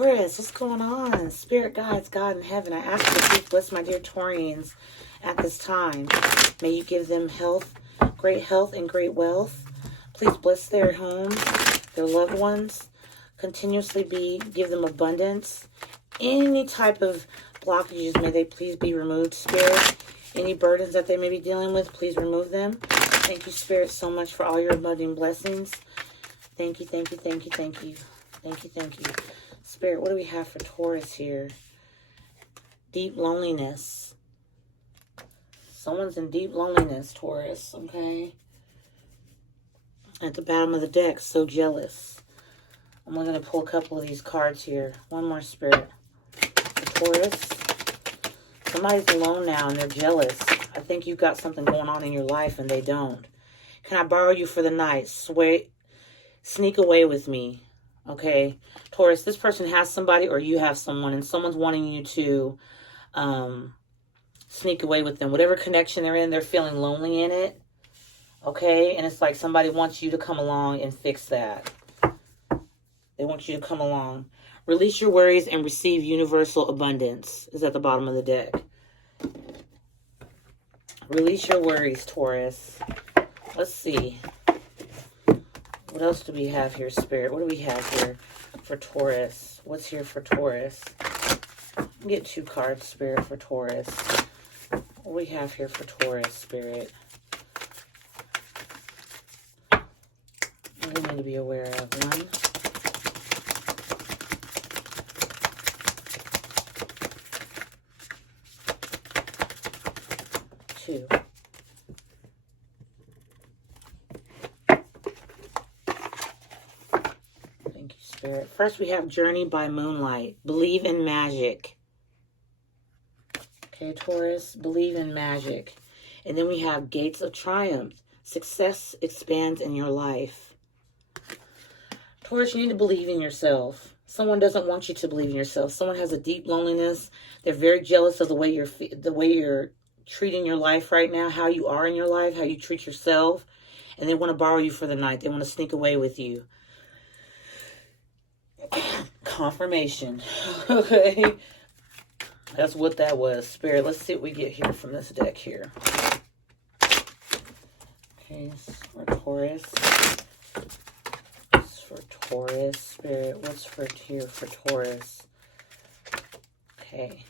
Taurus, what's going on? Spirit guides, God in heaven, I ask you to please bless my dear Taurians at this time. May you give them great health and great wealth. Please bless their homes, their loved ones. Continuously give them abundance. Any type of blockages, may they please be removed, Spirit. Any burdens that they may be dealing with, please remove them. Thank you, Spirit, so much for all your abundant blessings. Thank you, thank you, thank you, thank you. Thank you, thank you. Spirit, what do we have for Taurus here? Deep loneliness. Someone's in deep loneliness, Taurus, okay? At the bottom of the deck, so jealous. I'm going to pull a couple of these cards here. One more, Spirit. For Taurus. Somebody's alone now and they're jealous. I think you've got something going on in your life and they don't. Can I borrow you for the night? Sneak away with me. Okay, Taurus, this person has somebody or you have someone and someone's wanting you to sneak away with them. Whatever connection they're in, they're feeling lonely in it. Okay, and it's like somebody wants you to come along and fix that. They want you to come along. Release your worries and receive universal abundance is at the bottom of the deck. Release your worries, Taurus. Let's see. What else do we have here, Spirit? What do we have here for Taurus? What's here for Taurus? Get 2 cards, Spirit, for Taurus. What do we have here for Taurus, Spirit? What do we need to be aware of? 1. 2. Spirit. First, we have Journey by Moonlight. Believe in magic. Okay, Taurus, believe in magic. And then we have Gates of Triumph. Success expands in your life. Taurus, you need to believe in yourself. Someone doesn't want you to believe in yourself. Someone has a deep loneliness. They're very jealous of the way you're treating your life right now, how you are in your life, how you treat yourself. And they want to borrow you for the night. They want to sneak away with you. Confirmation. Okay. That's what that was, Spirit. Let's see what we get here from this deck here. Okay, for Taurus. What's for Taurus, Spirit? What's for here for Taurus? Okay.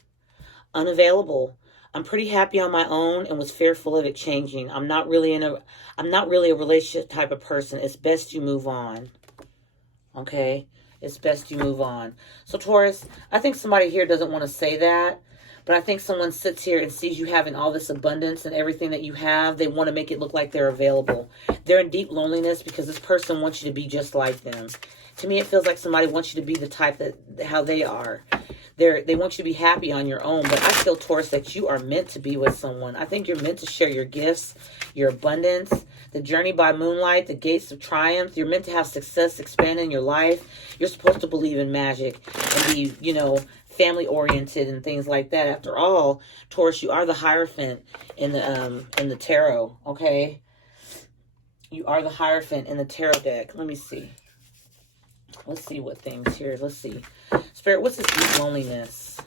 Unavailable. I'm pretty happy on my own and was fearful of it changing. I'm not really a relationship type of person. It's best you move on. Okay? It's best you move on. So, Taurus, I think somebody here doesn't want to say that, but I think someone sits here and sees you having all this abundance and everything that you have. They want to make it look like they're available. They're in deep loneliness because this person wants you to be just like them. To me, it feels like somebody wants you to be the type how they are. They want you to be happy on your own, but I feel, Taurus, that you are meant to be with someone. I think you're meant to share your gifts, your abundance, the journey by moonlight, the gates of triumph. You're meant to have success expand in your life. You're supposed to believe in magic and be, family-oriented and things like that. After all, Taurus, you are the Hierophant in the tarot, okay? You are the Hierophant in the tarot deck. Let me see. Let's see what things here. Let's see. Spirit, what's this deep loneliness?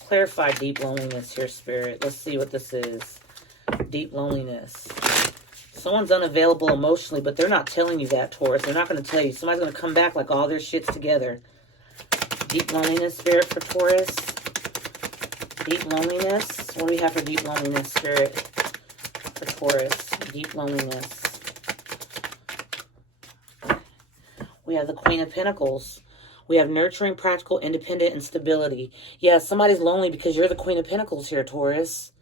Clarify deep loneliness here, Spirit. Let's see what this is. Deep loneliness. Someone's unavailable emotionally, but they're not telling you that, Taurus. They're not going to tell you. Somebody's going to come back like all their shit's together. Deep loneliness, Spirit, for Taurus. Deep loneliness. What do we have for deep loneliness, Spirit, for Taurus? Deep loneliness. We have the Queen of Pentacles. We have nurturing, practical, independent, and stability. Yeah, somebody's lonely because you're the Queen of Pentacles here, Taurus.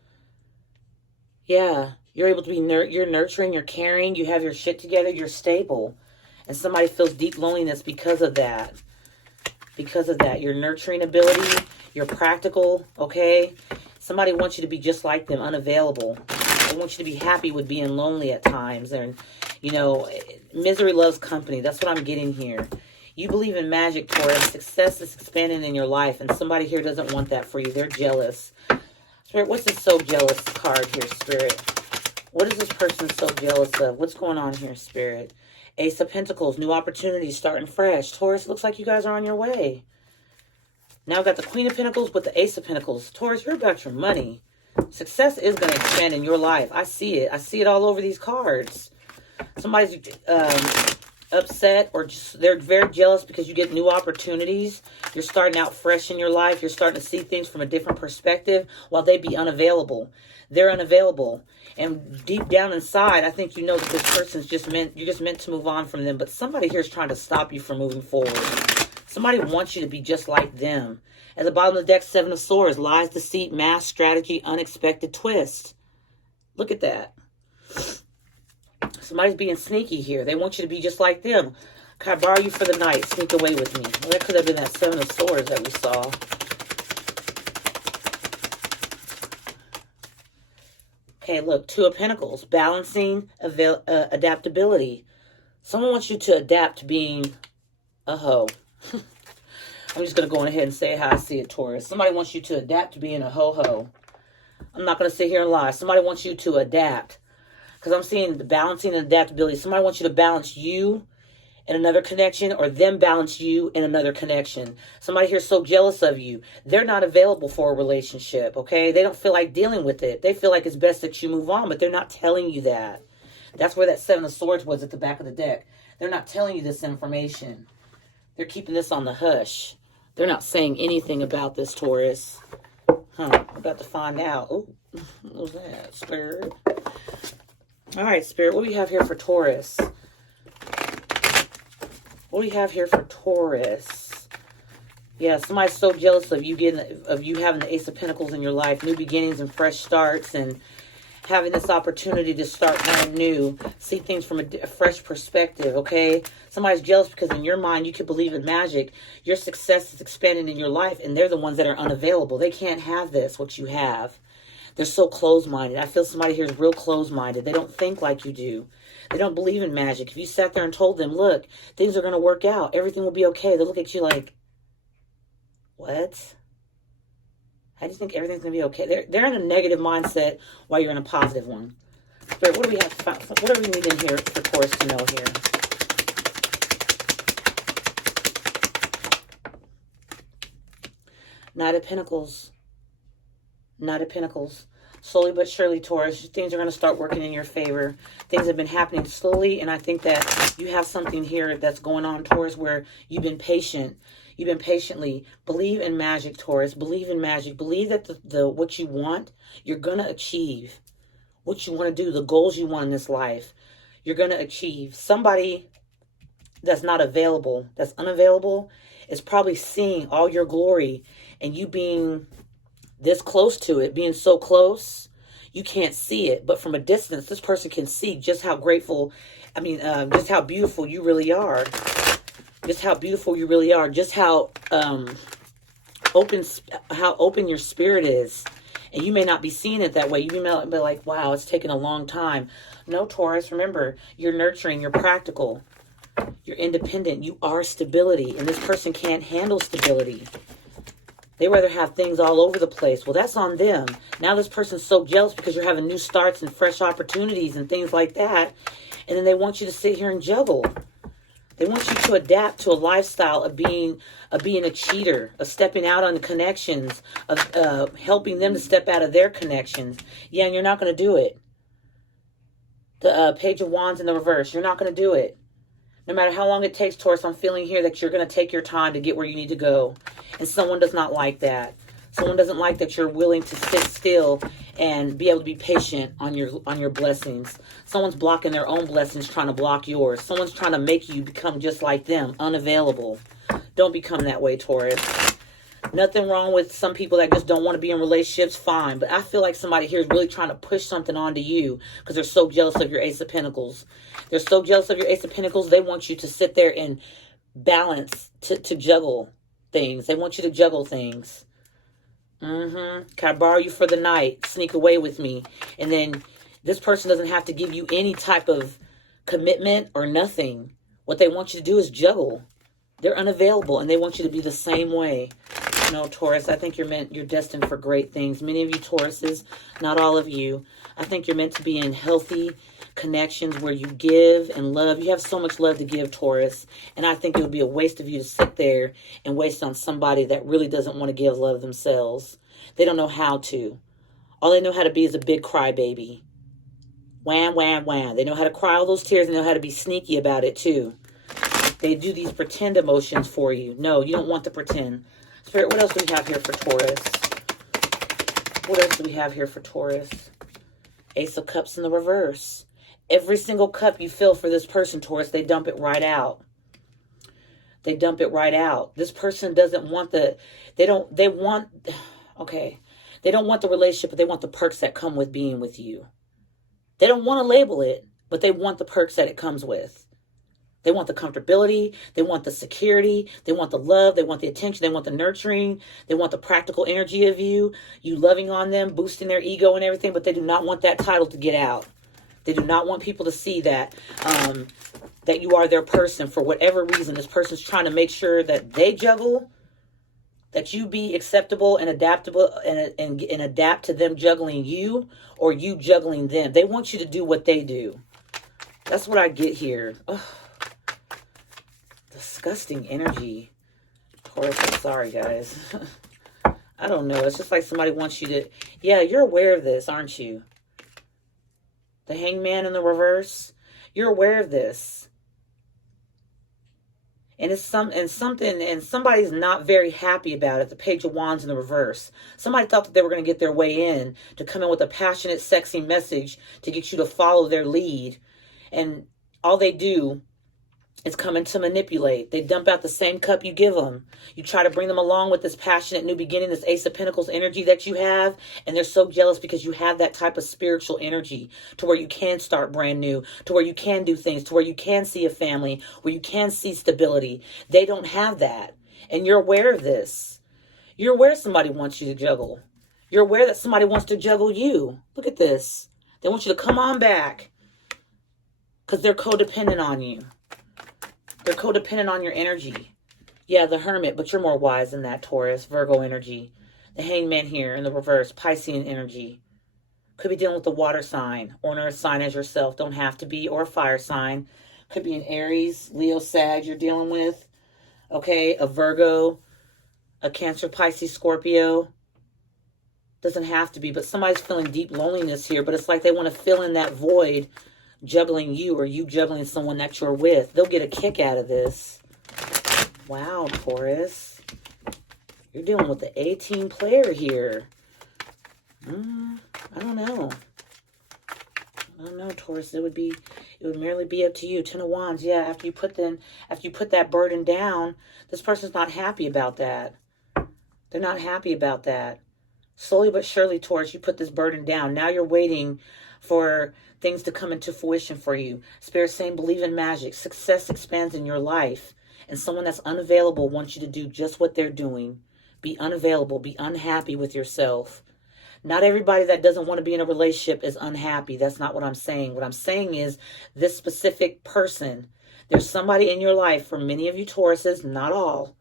Yeah, you're able to be, you're nurturing, you're caring, you have your shit together, you're stable. And somebody feels deep loneliness because of that. Because of that. Your nurturing ability, you're practical, okay? Somebody wants you to be just like them, unavailable. They want you to be happy with being lonely at times. And, misery loves company. That's what I'm getting here. You believe in magic, Taurus. Success is expanding in your life, and somebody here doesn't want that for you. They're jealous. Spirit, what's this so jealous card here, Spirit? What is this person so jealous of? What's going on here, Spirit? Ace of Pentacles, new opportunities, starting fresh. Taurus, looks like you guys are on your way. Now I've got the Queen of Pentacles with the Ace of Pentacles. Taurus, you're about your money. Success is going to expand in your life. I see it. I see it all over these cards. Somebody's upset, or just they're very jealous because you get new opportunities. You're starting out fresh in your life. You're starting to see things from a different perspective while they be unavailable. They're unavailable. And deep down inside, I think you know that this person's you're just meant to move on from them. But somebody here is trying to stop you from moving forward. Somebody wants you to be just like them. At the bottom of the deck, Seven of Swords, lies, deceit, mask, strategy, unexpected twist. Look at that. Somebody's being sneaky here. They want you to be just like them. Can I borrow you for the night? Sneak away with me. Well, that could have been that Seven of Swords that we saw. Okay, look, Two of Pentacles, balancing adaptability. Someone wants you to adapt to being a hoe. I'm just going to go ahead and say how I see it, Taurus. Somebody wants you to adapt to being a ho-ho. I'm not going to sit here and lie. Somebody wants you to adapt. Because I'm seeing the balancing and adaptability. Somebody wants you to balance you in another connection, or them balance you in another connection. Somebody here is so jealous of you. They're not available for a relationship, okay? They don't feel like dealing with it. They feel like it's best that you move on, but they're not telling you that. That's where that Seven of Swords was at the back of the deck. They're not telling you this information. They're keeping this on the hush. They're not saying anything about this, Taurus. I'm about to find out. Oh, what was that? Spirit. All right, Spirit, what do we have here for Taurus? What do we have here for Taurus? Yeah, somebody's so jealous of you having the Ace of Pentacles in your life, new beginnings and fresh starts, and having this opportunity to start brand new, see things from a fresh perspective, okay? Somebody's jealous because in your mind, you could believe in magic. Your success is expanding in your life, and they're the ones that are unavailable. They can't have this, what you have. They're so closed-minded. I feel somebody here is real closed-minded. They don't think like you do. They don't believe in magic. If you sat there and told them, look, things are going to work out, everything will be okay, they'll look at you like, what? How do you think everything's going to be okay? They're in a negative mindset while you're in a positive one. Spirit, what do we have? What do we need in here for Taurus to know here? Knight of Pentacles. Knight of Pentacles. Slowly but surely, Taurus, things are going to start working in your favor. Things have been happening slowly, and I think that you have something here that's going on, Taurus, where you've been patient. You've been patiently. Believe in magic, Taurus. Believe in magic. Believe that what you want, you're going to achieve. What you want to do, the goals you want in this life, you're going to achieve. Somebody that's not available, that's unavailable, is probably seeing all your glory, and you being this close to it, being so close, you can't see it. But from a distance, this person can see just how grateful, just how beautiful you really are. Just how beautiful you really are. Just how open your spirit is. And you may not be seeing it that way. You may be like, wow, it's taken a long time. No, Taurus, remember, you're nurturing, you're practical, you're independent, you are stability. And this person can't handle stability. They rather have things all over the place. Well, that's on them. Now this person's so jealous because you're having new starts and fresh opportunities and things like that. And then they want you to sit here and juggle. They want you to adapt to a lifestyle of being a cheater, of stepping out on the connections, of helping them to step out of their connections. Yeah, and you're not going to do it. The Page of Wands in the reverse. You're not going to do it. No matter how long it takes, Taurus, I'm feeling here that you're going to take your time to get where you need to go. And someone does not like that. Someone doesn't like that you're willing to sit still and be able to be patient on your blessings. Someone's blocking their own blessings, trying to block yours. Someone's trying to make you become just like them, unavailable. Don't become that way, Taurus. Nothing wrong with some people that just don't want to be in relationships, fine. But I feel like somebody here is really trying to push something onto you because they're so jealous of your Ace of Pentacles. They're so jealous of your Ace of Pentacles, they want you to sit there and balance, to juggle things. They want you to juggle things. Can I borrow you for the night? Sneak away with me. And then this person doesn't have to give you any type of commitment or nothing. What they want you to do is juggle. They're unavailable, and they want you to be the same way. No, Taurus, I think you're destined for great things. Many of you Tauruses, not all of you, I think you're meant to be in healthy connections where you give and love. You have so much love to give, Taurus, and I think it would be a waste of you to sit there and waste on somebody that really doesn't want to give love themselves. They don't know how to. All they know how to be is a big crybaby. Wham, wham, wham. They know how to cry all those tears and know how to be sneaky about it too. They do these pretend emotions for you. No, you don't want to pretend. Spirit, what else do we have here for Taurus? What else do we have here for Taurus? Ace of Cups in the reverse. Every single cup you fill for this person, Taurus, they dump it right out. They dump it right out. This person doesn't want the, they don't want the relationship, but they want the perks that come with being with you. They don't want to label it, but they want the perks that it comes with. They want the comfortability. They want the security. They want the love. They want the attention. They want the nurturing. They want the practical energy of you loving on them, boosting their ego and everything, but they do not want that title to get out. They do not want people to see that, that you are their person for whatever reason. This person's trying to make sure that they juggle, that you be acceptable and adaptable and adapt to them juggling you or you juggling them. They want you to do what they do. That's what I get here. Ugh. Disgusting energy. Taurus, I'm sorry, guys. I don't know. It's just like somebody wants you to... Yeah, you're aware of this, aren't you? The Hangman in the reverse. You're aware of this. And it's somebody's not very happy about it. The Page of Wands in the reverse. Somebody thought that they were going to get their way in, to come in with a passionate, sexy message to get you to follow their lead. And all they do is come in to manipulate. They dump out the same cup you give them. You try to bring them along with this passionate new beginning, this Ace of Pentacles energy that you have, and they're so jealous because you have that type of spiritual energy to where you can start brand new, to where you can do things, to where you can see a family, where you can see stability. They don't have that, and you're aware of this. You're aware somebody wants you to juggle. You're aware that somebody wants to juggle you. Look at this. They want you to come on back because they're codependent on you. They're codependent on your energy. Yeah, the Hermit, but you're more wise than that, Taurus. Virgo energy. The Hangman here in the reverse. Piscean energy. Could be dealing with the water sign or an earth sign as yourself. Don't have to be. Or a fire sign. Could be an Aries, Leo, Sag you're dealing with. Okay, a Virgo, a Cancer, Pisces, Scorpio. Doesn't have to be, but somebody's feeling deep loneliness here. But it's like they want to fill in that void juggling you or you juggling someone that you're with. They'll get a kick out of this. Wow, Taurus. You're dealing with the 18 player here. I don't know. I don't know, Taurus. It would merely be up to you. 10 of Wands. Yeah, after you put that burden down, this person's not happy about that. They're not happy about that. Slowly but surely, Taurus, you put this burden down. Now you're waiting for things to come into fruition for you. Spirit saying, believe in magic. Success expands in your life. And someone that's unavailable wants you to do just what they're doing. Be unavailable. Be unhappy with yourself. Not everybody that doesn't want to be in a relationship is unhappy. That's not what I'm saying. What I'm saying is this specific person. There's somebody in your life, for many of you Tauruses, not all.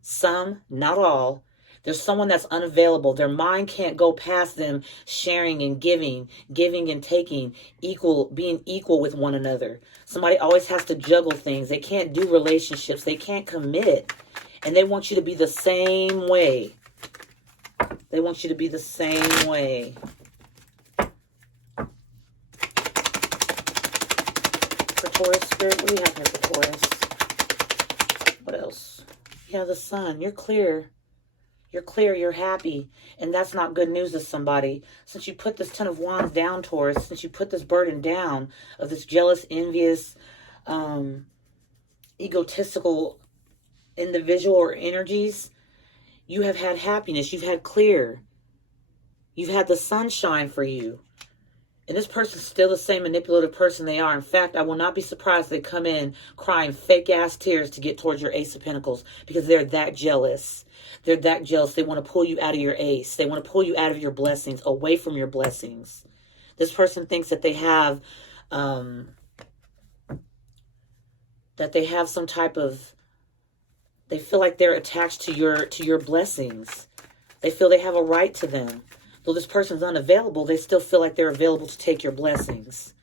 Some, not all. There's someone that's unavailable. Their mind can't go past them sharing and giving and taking, being equal with one another. Somebody always has to juggle things. They can't do relationships. They can't commit. And they want you to be the same way. They want you to be the same way. For Taurus, Spirit, what do you have here for Taurus? What else? Yeah, the Sun. You're clear. You're clear, you're happy, and that's not good news to somebody. Since you put this 10 of Wands down, Taurus, since you put this burden down of this jealous, envious, egotistical individual or energies, you have had happiness, you've had clear, you've had the sunshine for you. And this person's still the same manipulative person they are. In fact, I will not be surprised if they come in crying fake-ass tears to get towards your Ace of Pentacles because they're that jealous. They're that jealous. They want to pull you out of your ace. They want to pull you out of your blessings, away from your blessings. This person thinks that they have some type of They feel like they're attached to your blessings. They feel they have a right to them. Though this person's unavailable, they still feel like they're available to take your blessings.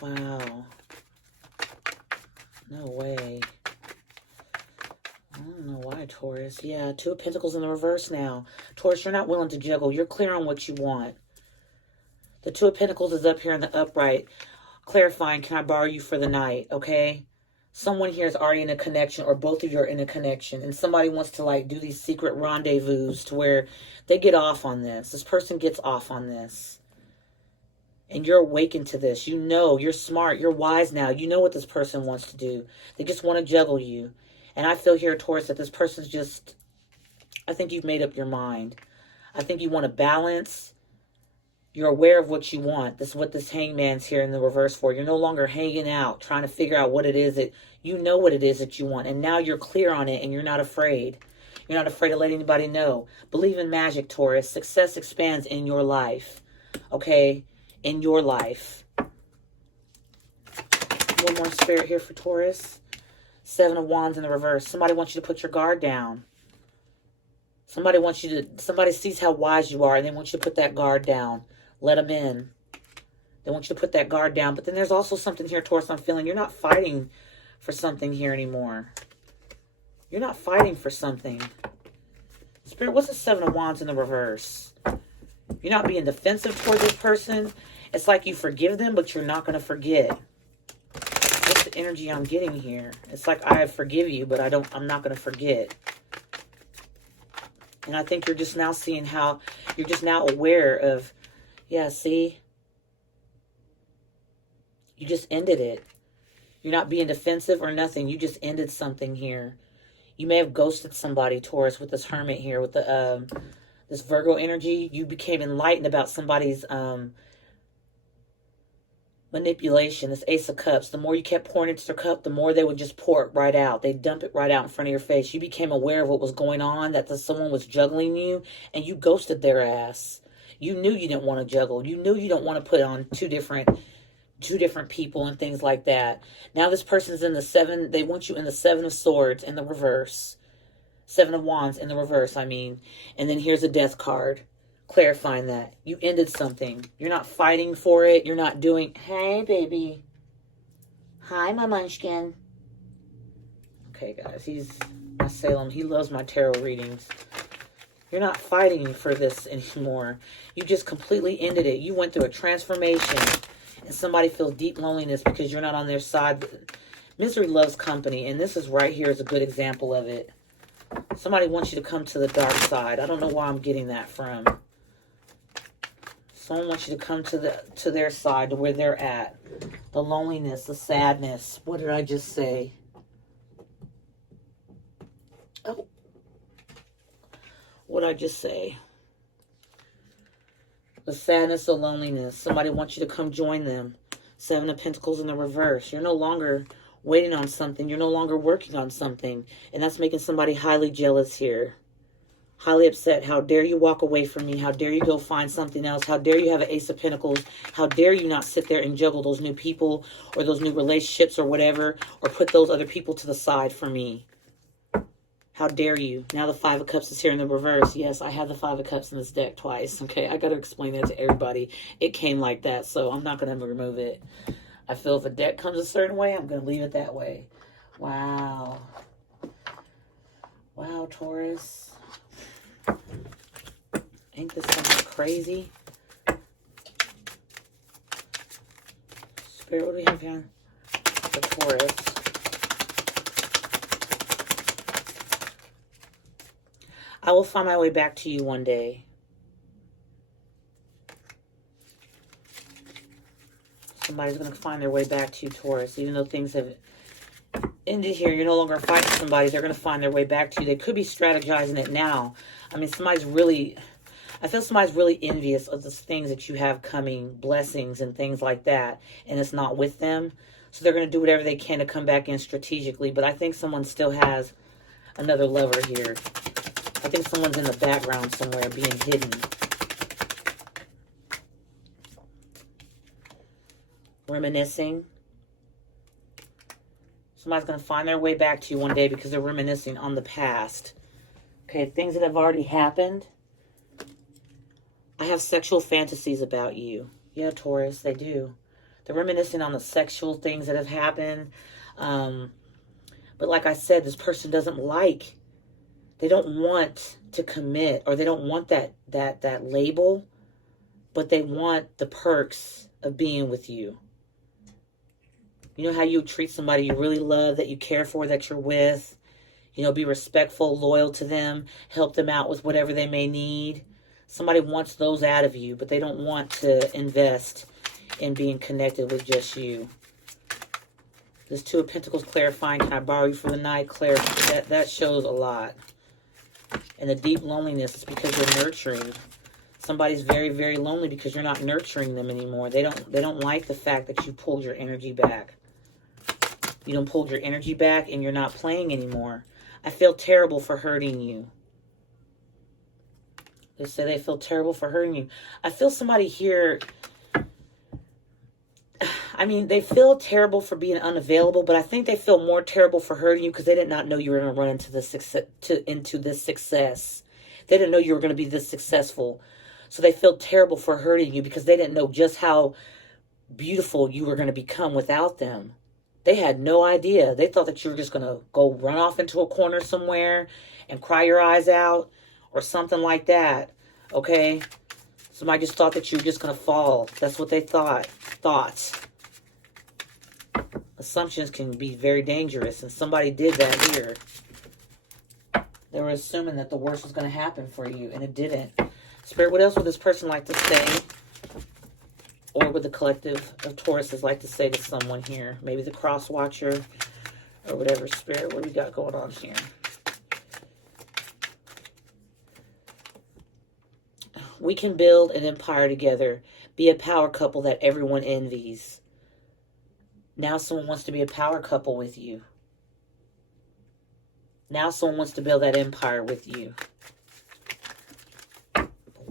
Wow. No way. I don't know why, Taurus. Yeah, Two of Pentacles in the reverse now. Taurus, you're not willing to juggle. You're clear on what you want. The Two of Pentacles is up here in the upright. Clarifying, can I borrow you for the night, okay? Someone here is already in a connection, or both of you are in a connection, and somebody wants to like do these secret rendezvous to where they get off on this. This person gets off on this. And you're awakened to this. You know, you're smart, you're wise now. You know what this person wants to do. They just want to juggle you. And I feel here, Taurus, that this person's just, I think you've made up your mind. I think you want to balance. You're aware of what you want. This is what this Hangman's here in the reverse for. You're no longer hanging out, trying to figure out what it is that, you know what it is that you want. And now you're clear on it and you're not afraid. You're not afraid to let anybody know. Believe in magic, Taurus. Success expands in your life. Okay? In your life. One more spirit here for Taurus. Seven of Wands in the reverse. Somebody wants you to put your guard down. Somebody sees how wise you are and they want you to put that guard down. Let them in. They want you to put that guard down. But then there's also something here, Taurus, I'm feeling. You're not fighting for something here anymore. You're not fighting for something. Spirit, what's the Seven of Wands in the reverse? You're not being defensive toward this person. It's like you forgive them, but you're not going to forget. What's the energy I'm getting here? It's like I forgive you, but I'm not going to forget. And I think you're just now seeing how, you're just now aware of, yeah, see? You just ended it. You're not being defensive or nothing. You just ended something here. You may have ghosted somebody, Taurus, with this Hermit here, with the this Virgo energy. You became enlightened about somebody's manipulation, this Ace of Cups. The more you kept pouring into their cup, the more they would just pour it right out. They dump it right out in front of your face. You became aware of what was going on, that someone was juggling you, and you ghosted their ass. You knew you didn't want to juggle. You knew you don't want to put on two different people and things like that. Now this person's in the seven. They want you in the Seven of Swords in the reverse. Seven of Wands in the reverse, I mean. And then here's a Death card. Clarifying that. You ended something. You're not fighting for it. You're not doing, hey, baby. Hi, my munchkin. Okay, guys. He's my Salem. He loves my tarot readings. You're not fighting for this anymore. You just completely ended it. You went through a transformation. And somebody feels deep loneliness because you're not on their side. Misery loves company. And this is right here is a good example of it. Somebody wants you to come to the dark side. I don't know why I'm getting that from. Someone wants you to come to their side, to where they're at. The loneliness, the sadness. What did I just say? Oh. What did I just say? The sadness, the loneliness. Somebody wants you to come join them. Seven of Pentacles in the reverse. You're no longer waiting on something. You're no longer working on something. And that's making somebody highly jealous here. Highly upset. How dare you walk away from me? How dare you go find something else? How dare you have an Ace of Pentacles? How dare you not sit there and juggle those new people or those new relationships or whatever, or put those other people to the side for me? How dare you? Now the Five of Cups is here in the reverse. Yes, I have the Five of Cups in this deck twice. Okay, I got to explain that to everybody. It came like that, so I'm not going to remove it. I feel if a deck comes a certain way, I'm going to leave it that way. Wow. Wow, Taurus. Ain't this something crazy? Spirit, what do we have here? The Taurus. I will find my way back to you one day. Somebody's going to find their way back to you, Taurus. Even though things have ended here, you're no longer fighting somebody. They're going to find their way back to you. They could be strategizing it now. I mean, I feel somebody's really envious of the things that you have coming, blessings and things like that, and it's not with them. So they're going to do whatever they can to come back in strategically. But I think someone still has another lover here. I think someone's in the background somewhere being hidden. Reminiscing. Somebody's going to find their way back to you one day because they're reminiscing on the past. Okay, things that have already happened. I have sexual fantasies about you. Yeah, Taurus, they do. They're reminiscing on the sexual things that have happened. But like I said, this person doesn't like, they don't want to commit, or they don't want that label, but they want the perks of being with you. You know how you treat somebody you really love, that you care for, that you're with. You know, be respectful, loyal to them, help them out with whatever they may need. Somebody wants those out of you, but they don't want to invest in being connected with just you. This Two of Pentacles clarifying, can I borrow you for the night? That shows a lot. And the deep loneliness is because you're nurturing. Somebody's very, very lonely because you're not nurturing them anymore. They don't like the fact that you pulled your energy back. You don't pulled your energy back and you're not playing anymore. I feel terrible for hurting you. They say they feel terrible for hurting you. I feel somebody here, I mean, they feel terrible for being unavailable, but I think they feel more terrible for hurting you because they did not know you were going to run into this success. They didn't know you were going to be this successful. So they feel terrible for hurting you because they didn't know just how beautiful you were going to become without them. They had no idea. They thought that you were just going to go run off into a corner somewhere and cry your eyes out or something like that. Okay? Somebody just thought that you were just going to fall. That's what they thought. Thoughts. Assumptions can be very dangerous, and somebody did that here. They were assuming that the worst was going to happen for you, and it didn't. Spirit, what else would this person like to say? Or would the collective of Tauruses like to say to someone here? Maybe the cross watcher or whatever. Spirit, what do we got going on here? We can build an empire together. Be a power couple that everyone envies. Now someone wants to be a power couple with you. Now someone wants to build that empire with you.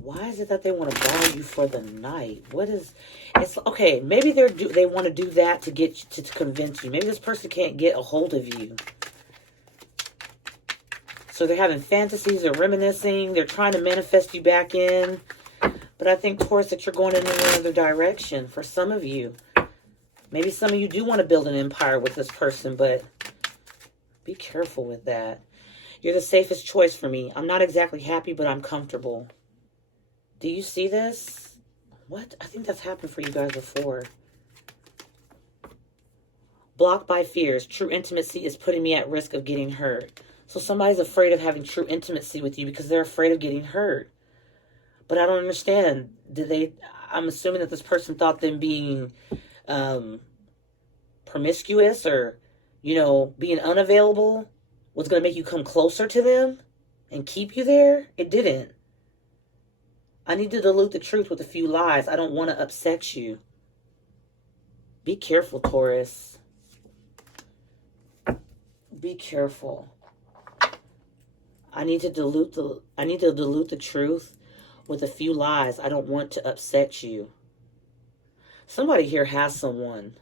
Why is it that they want to borrow you for the night? What is... It's okay, maybe they want to do that to get to convince you. Maybe this person can't get a hold of you. So they're having fantasies, they're reminiscing, they're trying to manifest you back in. But I think, Taurus, that you're going in another direction for some of you. Maybe some of you do want to build an empire with this person, but be careful with that. You're the safest choice for me. I'm not exactly happy, but I'm comfortable. Do you see this? What? I think that's happened for you guys before. Blocked by fears. True intimacy is putting me at risk of getting hurt. So somebody's afraid of having true intimacy with you because they're afraid of getting hurt. But I don't understand. I'm assuming that this person thought them being promiscuous or, you know, being unavailable was going to make you come closer to them and keep you there. It didn't. I need to dilute the truth with a few lies. I don't want to upset you. Be careful, Taurus. Be careful. I need to dilute the truth with a few lies. I don't want to upset you. Somebody here has someone.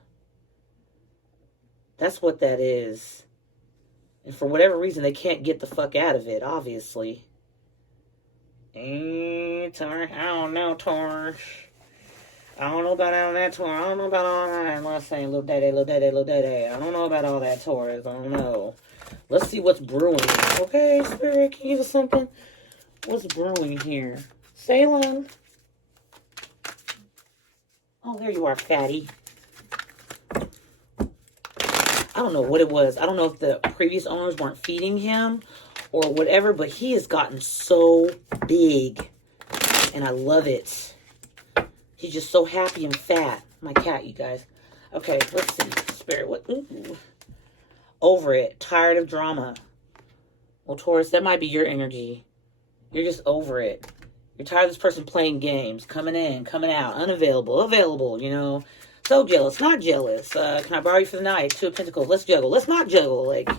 That's what that is. And for whatever reason, they can't get the fuck out of it, obviously. I don't know, Taurus. I don't know about all that, Taurus. I don't know about all that. I'm saying, little daddy, little daddy, little daddy. I don't know about all that, Taurus. I don't know. Let's see what's brewing. Okay, Spirit, can you give us something? What's brewing here? Salem. Oh, there you are, fatty. I don't know what it was. I don't know if the previous owners weren't feeding him or whatever, but he has gotten so big. And I love it. He's just so happy and fat. My cat, you guys. Okay, let's see. Spirit, what? Ooh. Over it. Tired of drama. Well, Taurus, that might be your energy. You're just over it. You're tired of this person playing games. Coming in, coming out. Unavailable, available, you know. So jealous, not jealous. Can I borrow you for the night? Two of Pentacles. Let's juggle. Let's not juggle. Like,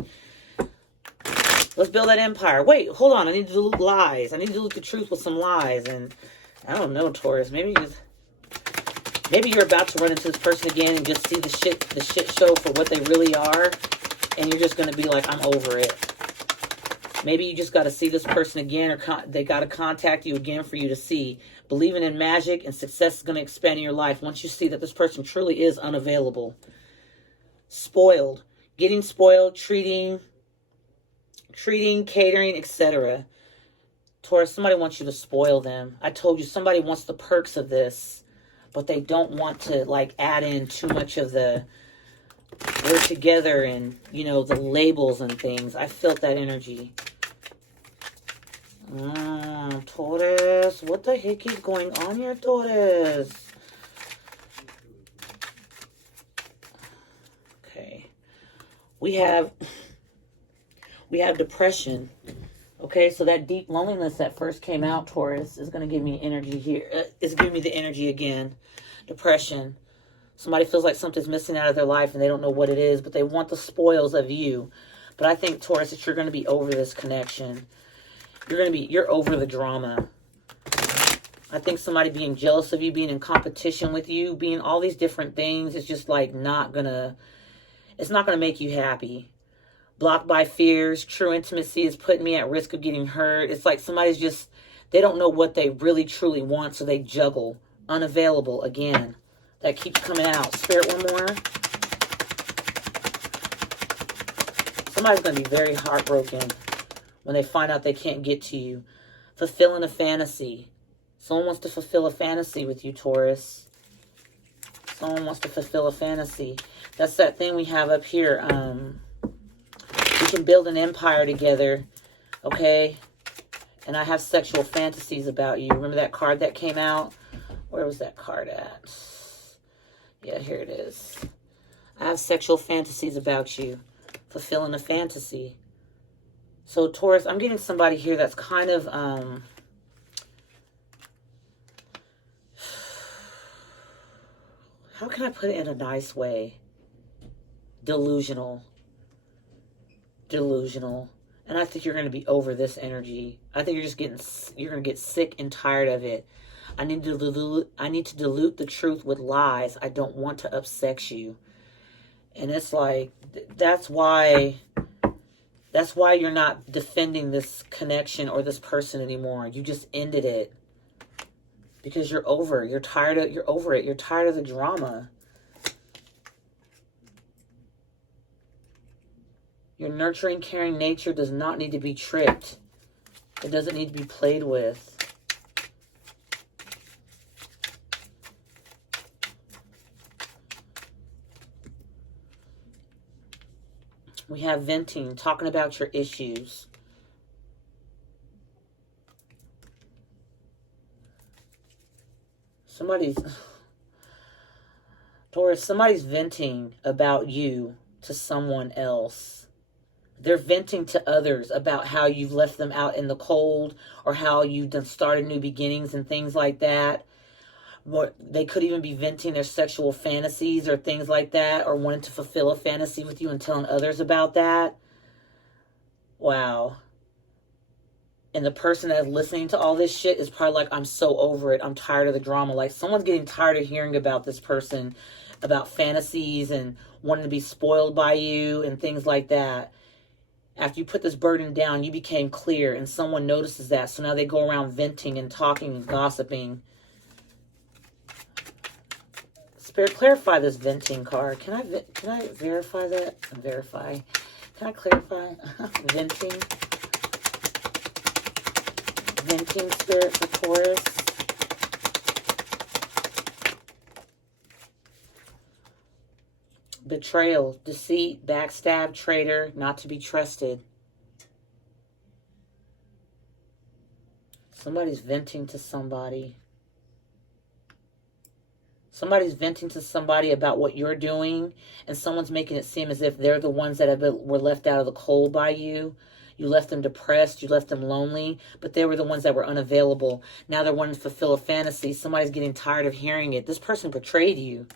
let's build that empire. Wait, hold on. I need to dilute lies. I need to dilute the truth with some lies. And I don't know, Taurus. Maybe you're about to run into this person again and just see the shit show for what they really are. and you're just going to be like, I'm over it. Maybe you just got to see this person again, or they got to contact you again for you to see. Believing in magic and success is going to expand in your life once you see that this person truly is unavailable. Spoiled. Getting spoiled, treating, catering, etc. Taurus, somebody wants you to spoil them. I told you, somebody wants the perks of this, but they don't want to, like, add in too much of the we're together and, you know, the labels and things. I felt that energy. Taurus, what the heck is going on here, Taurus? Okay. We have depression. Okay, so that deep loneliness that first came out, Taurus, is going to give me energy here. It's giving me the energy again. Depression. Somebody feels like something's missing out of their life and they don't know what it is, but they want the spoils of you. But I think, Taurus, that you're going to be over this connection. You're over the drama. I think somebody being jealous of you, being in competition with you, being all these different things is just like it's not going to make you happy. Blocked by fears. True intimacy is putting me at risk of getting hurt. It's like somebody's just, they don't know what they really truly want, so they juggle. Unavailable again. That keeps coming out. Spirit, one more. Somebody's going to be very heartbroken when they find out they can't get to you. Fulfilling a fantasy. Someone wants to fulfill a fantasy with you, Taurus. Someone wants to fulfill a fantasy. That's that thing we have up here. We can build an empire together. Okay? And I have sexual fantasies about you. Remember that card that came out? Where was that card at? Yeah, here it is. I have sexual fantasies about you. Fulfilling a fantasy. So, Taurus, I'm getting somebody here that's kind of, how can I put it in a nice way? Delusional. And I think you're going to be over this energy. I think you're going to get sick and tired of it. I need to dilute the truth with lies. I don't want to upset you. And it's like, that's why you're not defending this connection or this person anymore. You just ended it. Because you're over. You're over it. You're tired of the drama. Your nurturing, caring nature does not need to be tricked. It doesn't need to be played with. We have venting, talking about your issues. Taurus, somebody's venting about you to someone else. They're venting to others about how you've left them out in the cold or how you've done started new beginnings and things like that. They could even be venting their sexual fantasies or things like that, or wanting to fulfill a fantasy with you and telling others about that. Wow. And the person that's listening to all this shit is probably like, I'm so over it. I'm tired of the drama. Like, someone's getting tired of hearing about this person, about fantasies and wanting to be spoiled by you and things like that. After you put this burden down, you became clear and someone notices that. So now they go around venting and talking and gossiping. Spirit, clarify this venting card. Can I verify that? Verify. Can I clarify? Venting. Venting, Spirit, for Taurus. Betrayal, deceit, backstab, traitor, not to be trusted. Somebody's venting to somebody. Somebody's venting to somebody about what you're doing, and someone's making it seem as if they're the ones that were left out of the cold by you. You left them depressed. You left them lonely, but they were the ones that were unavailable. Now they're wanting to fulfill a fantasy. Somebody's getting tired of hearing it. This person betrayed you.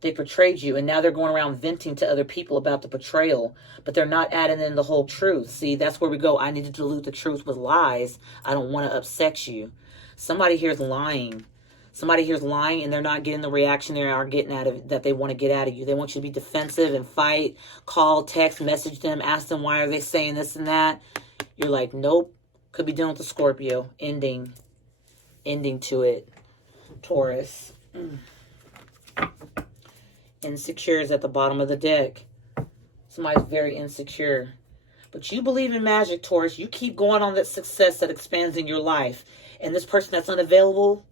They betrayed you, and now they're going around venting to other people about the betrayal, but they're not adding in the whole truth. See, that's where we go. I need to dilute the truth with lies. I don't want to upset you. Somebody here is lying. Somebody here's lying and they're not getting the reaction they are getting out of it, that they want to get out of you. They want you to be defensive and fight, call, text, message them, ask them why are they saying this and that. You're like, nope. Could be dealing with the Scorpio. Ending to it. Taurus. Insecure is at the bottom of the deck. Somebody's very insecure. But you believe in magic, Taurus. You keep going on that success that expands in your life. And this person that's unavailable,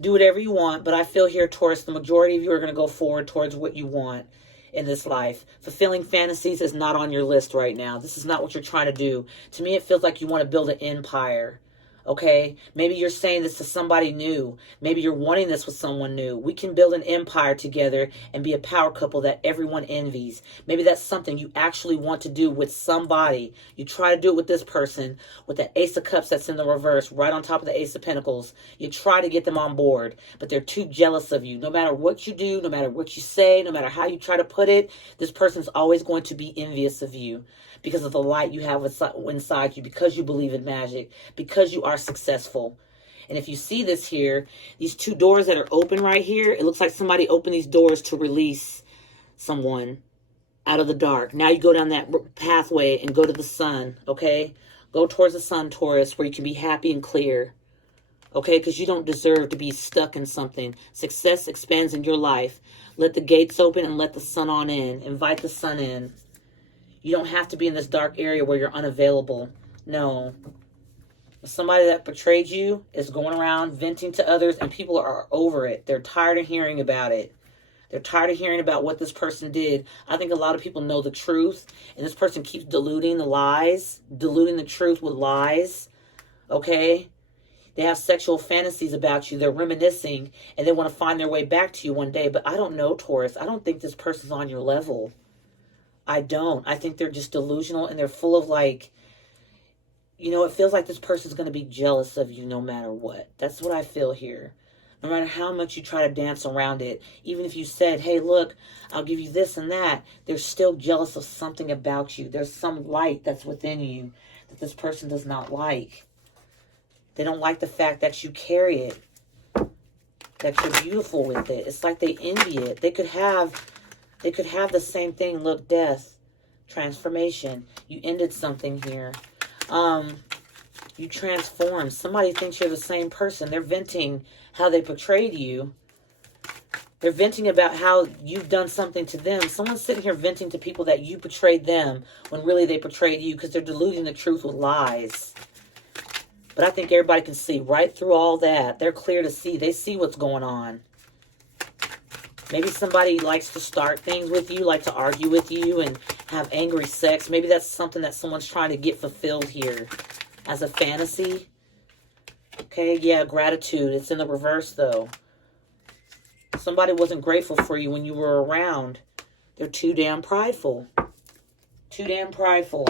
do whatever you want. But I feel here, Taurus, the majority of you are going to go forward towards what you want in this life. Fulfilling fantasies is not on your list right now. This is not what you're trying to do. To me, it feels like you want to build an empire. Okay, maybe you're saying this to somebody new. Maybe you're wanting this with someone new. We can build an empire together and be a power couple that everyone envies. Maybe that's something you actually want to do with somebody. You try to do it with this person, with the Ace of Cups that's in the reverse, right on top of the Ace of Pentacles. You try to get them on board, but they're too jealous of you. No matter what you do, no matter what you say, no matter how you try to put it, this person's always going to be envious of you because of the light you have inside you, because you believe in magic, because you are successful. And if you see this here, these two doors that are open right here, it looks like somebody opened these doors to release someone out of the dark. Now you go down that pathway and go to the sun, okay? Go towards the sun, Taurus, where you can be happy and clear, okay? Because you don't deserve to be stuck in something. Success expands in your life. Let the gates open and let the sun on in. Invite the sun in. You don't have to be in this dark area where you're unavailable. No. Somebody that betrayed you is going around venting to others, and people are over it. They're tired of hearing about it. They're tired of hearing about what this person did. I think a lot of people know the truth, and this person keeps diluting the lies, diluting the truth with lies, okay? They have sexual fantasies about you. They're reminiscing, and they want to find their way back to you one day. But I don't know, Taurus. I don't think this person's on your level. I don't. I think they're just delusional, and they're full of like, you know, it feels like this person's going to be jealous of you no matter what. That's what I feel here. No matter how much you try to dance around it, even if you said, hey, look, I'll give you this and that, they're still jealous of something about you. There's some light that's within you that this person does not like. They don't like the fact that you carry it, that you're beautiful with it. It's like they envy it. They could have the same thing. Look, death, transformation. You ended something here. You transformed. Somebody thinks you're the same person. They're venting how they portrayed you. They're venting about how you've done something to them. Someone's sitting here venting to people that you betrayed them when really they betrayed you, because they're diluting the truth with lies. But I think everybody can see right through all that. They're clear to see. They see what's going on. Maybe somebody likes to start things with you, like to argue with you and have angry sex. Maybe that's something that someone's trying to get fulfilled here as a fantasy. Okay, yeah, gratitude. It's in the reverse, though. Somebody wasn't grateful for you when you were around. They're too damn prideful. Too damn prideful.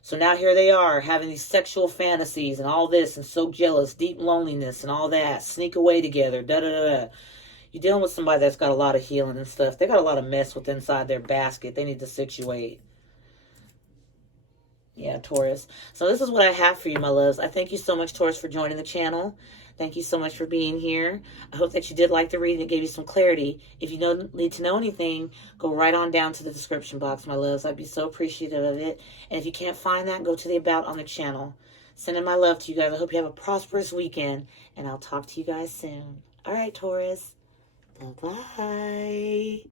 So now here they are, having these sexual fantasies and all this, and so jealous, deep loneliness and all that. Sneak away together, da-da-da-da. You're dealing with somebody that's got a lot of healing and stuff. They got a lot of mess with inside their basket. They need to situate. Yeah, Taurus. So this is what I have for you, my loves. I thank you so much, Taurus, for joining the channel. Thank you so much for being here. I hope that you did like the reading. It gave you some clarity. If you need to know anything, go right on down to the description box, my loves. I'd be so appreciative of it. And if you can't find that, go to the About on the channel. Sending my love to you guys. I hope you have a prosperous weekend. And I'll talk to you guys soon. All right, Taurus. Bye-bye.